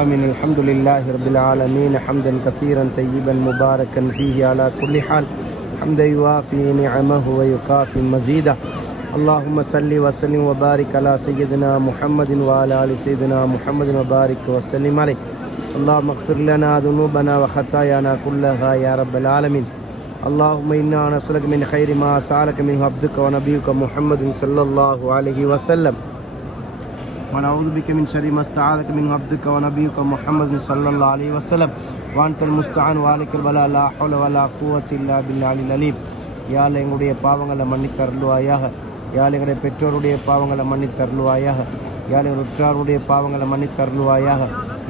آمين. الحمد لله رب العالمين حمدا كثيرا طيبا مباركا فيه على كل حال حمدا يوافي نعمه ويكافي مزيدا. اللهم صل وسلم وبارك على سيدنا محمد وعلى آل سيدنا محمد وبارك وسلم عليه. اللهم اغفر لنا ذنوبنا وخطايانا كلها يا رب العالمين. اللهم إنا نسألك من خير ما سألك منه عبدك ونبيك محمد صلى الله عليه وسلم ونعوذ بك من شر ما استعاذك منه عبدك ونبيك محمد صلى الله عليه وسلم وأنت المستعان وعليك البلاء لا حول ولا قوة إلا بالله العلي. யா அல்லா எங்களுடைய பாவங்களை மன்னித்து அருள்வாயாக. யா அல்லா எங்களுடைய பெற்றோருடைய பாவங்களை மன்னித்து அருள்வாயாக. யா அல்லா எங்கள் உற்றாருடைய பாவங்களை மன்னித்து அருள்வாயாக.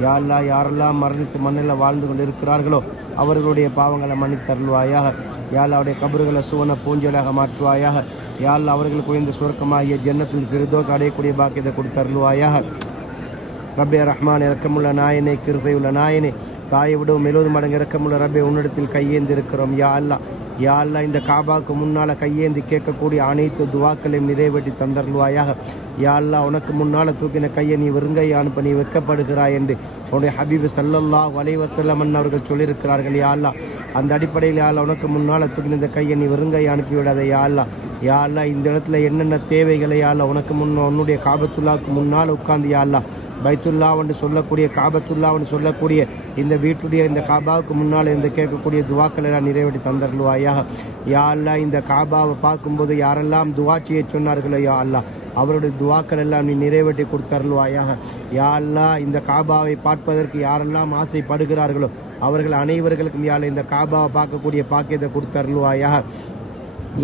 யா அல்லா யாரெல்லாம் மரணித்து மண்ணில் வாழ்ந்து கொண்டு இருக்கிறார்களோ அவர்களுடைய பாவங்களை மன்னித்து அருள்வாயாக. யா அல்லா அவருடைய கபறுகளை சுவன பூஞ்சலாக மாற்றுவாயாக. யா அல்லா அவர்களுக்கு உயர்ந்த சுவர்க்கமாகிய ஜன்னத்தில் ஃபிர்தௌஸ் அடையக்கூடிய பாக்கியத்தை கொடுத்து அருள்வாயாக. ரப்பே ரஹ்மான் இரக்கமுள்ள நாயனே, கிருபையுள்ள நாயனே, தாயை விடவும் 70 மடங்கு இரக்கமுள்ள ரப்பே உன்னிடத்தில் கையேந்தி இருக்கிறோம். யா அல்லா யா அல்லா இந்த காபாவுக்கு முன்னால் கையேந்தி கேட்கக்கூடிய அனைத்து துவாக்களையும் நிறைவேற்றி தந்தருள்வாயாக. யா அல்லா உனக்கு முன்னால் தூக்கின கையை நீ வெறுங்கையை அனுப்ப நீ வெட்கப்படுகிறாய் என்று உன்னுடைய ஹபீபு ஸல்லல்லாஹு அலைஹி வஸல்லம் அவர்கள் சொல்லியிருக்கிறார்கள். யா அல்லா அந்த அடிப்படையில் யா அல்லா உனக்கு முன்னால் தூக்கின இந்த கையை நீ வெறுங்கையை அனுப்பிவிடாத. யா அல்லா யா அல்லா இந்த இடத்துல என்னென்ன தேவைகளை யா அல்லா உனக்கு உன்னுடைய காபத்துல்லாவுக்கு முன்னால் உட்கார்ந்து யா அல்லா பைத்துல்லாவென்று சொல்லக்கூடிய காபத்துல்லாவென்று சொல்லக்கூடிய இந்த வீட்டுடைய இந்த காபாவுக்கு முன்னால் இந்த கேட்கக்கூடிய துவாக்களை எல்லாம் நிறைவேற்றி தந்தருள்வாயாக. யா அல்லா இந்த காபாவை பார்க்கும்போது யாரெல்லாம் துவா செய்ய சொன்னார்களோ யா அல்லா அவருடைய துவாக்கள் எல்லாம் நீ நிறைவேற்றி கொடுத்தருள்வாயாக. யா அல்லா இந்த காபாவை பார்ப்பதற்கு யாரெல்லாம் ஆசைப்படுகிறார்களோ அவர்கள் அனைவர்களுக்கும் யா அல்லா இந்த காபாவை பார்க்கக்கூடிய பாக்கியத்தை கொடுத்தருள்வாயாக.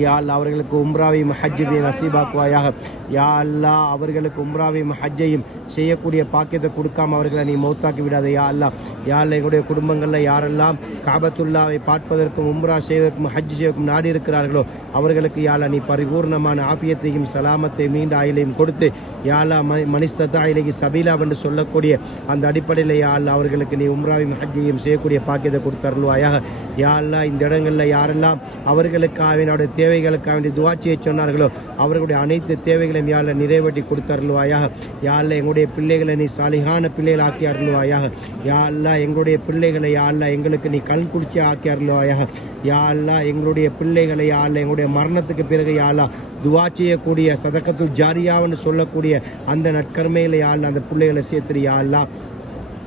யா அல்லா அவர்களுக்கு உம்ராவையும் ஹஜ்ஜையும் நசீபாக்குவாயாக. யா அல்லா அவர்களுக்கு உம்ராவையும் ஹஜ்ஜையும் செய்யக்கூடிய பாக்கியத்தை கொடுக்காம அவர்களை நீ மௌத்தாக்கி விடாத. யா அல்லா யா அல்லா எங்களுடைய குடும்பங்களில் யாரெல்லாம் காபத்துல்லாவை பார்ப்பதற்கும் உம்ரா செய்வதற்கும் ஹஜ் செய்வதற்கும் நாடி இருக்கிறார்களோ அவர்களுக்கு யா அல்லா நீ பரிபூர்ணமான ஆபியத்தையும் சலாமத்தையும் மீண்ட ஆயிலையும் கொடுத்து யா அல்லா மனிஸ்தத்தா இலைக்கு சபீலா என்று சொல்லக்கூடிய அந்த அடிப்படையில் யா அல்லா அவர்களுக்கு நீ உம்ராவையும் ஹஜ்ஜையும் செய்யக்கூடிய பாக்கியத்தை கொடுத்தருள்வாயாக. யா அல்லா இந்த இடங்களில் யாரெல்லாம் அவர்களுக்காக தேவைகளுக்காக வேண்டிய துவா செய்ய சொன்னார்களோ அவர்களுடைய அனைத்து தேவைகளையும் யா அல்லா நிறைவேற்றி கொடுத்தருள்வாயாக. யா அல்லா எங்களுடைய பிள்ளைகளை நீ சாலிகான பிள்ளைகள் ஆக்கி அருள்வாயாக. யா அல்லா எங்களுடைய பிள்ளைகளை யா அல்லா எங்களுக்கு நீ கண் குளிர்ச்சி ஆக்கி அருள்வாயாக. யா அல்லா எங்களுடைய பிள்ளைகளை யா அல்லா எங்களுடைய மரணத்துக்கு பிறகு யா அல்லா துவா செய்யக்கூடிய சதகத்துல் ஜாரியான்னு சொல்லக்கூடிய அந்த நற்கர்மையில யா அல்லா அந்த பிள்ளைகளை சேர்த்துரு. யா அல்லா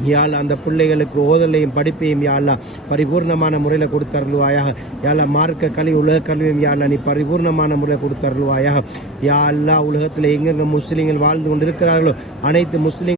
யா அல்லா அந்த பிள்ளைகளுக்கு ஓதலையும் படிப்பையும் யா அல்லா பரிபூர்ணமான முறையில் கொடுத்தருள்வாயாக. யா அல்லா மார்க்க கல்வி உலக கல்வியும் யா அல்லா நீ பரிபூர்ணமான முறையில் கொடுத்தருள்வாயாக. யா அல்லா உலகத்தில் எங்கெங்க முஸ்லீம்கள் வாழ்ந்து கொண்டிருக்கிறார்களோ அனைத்து முஸ்லீம்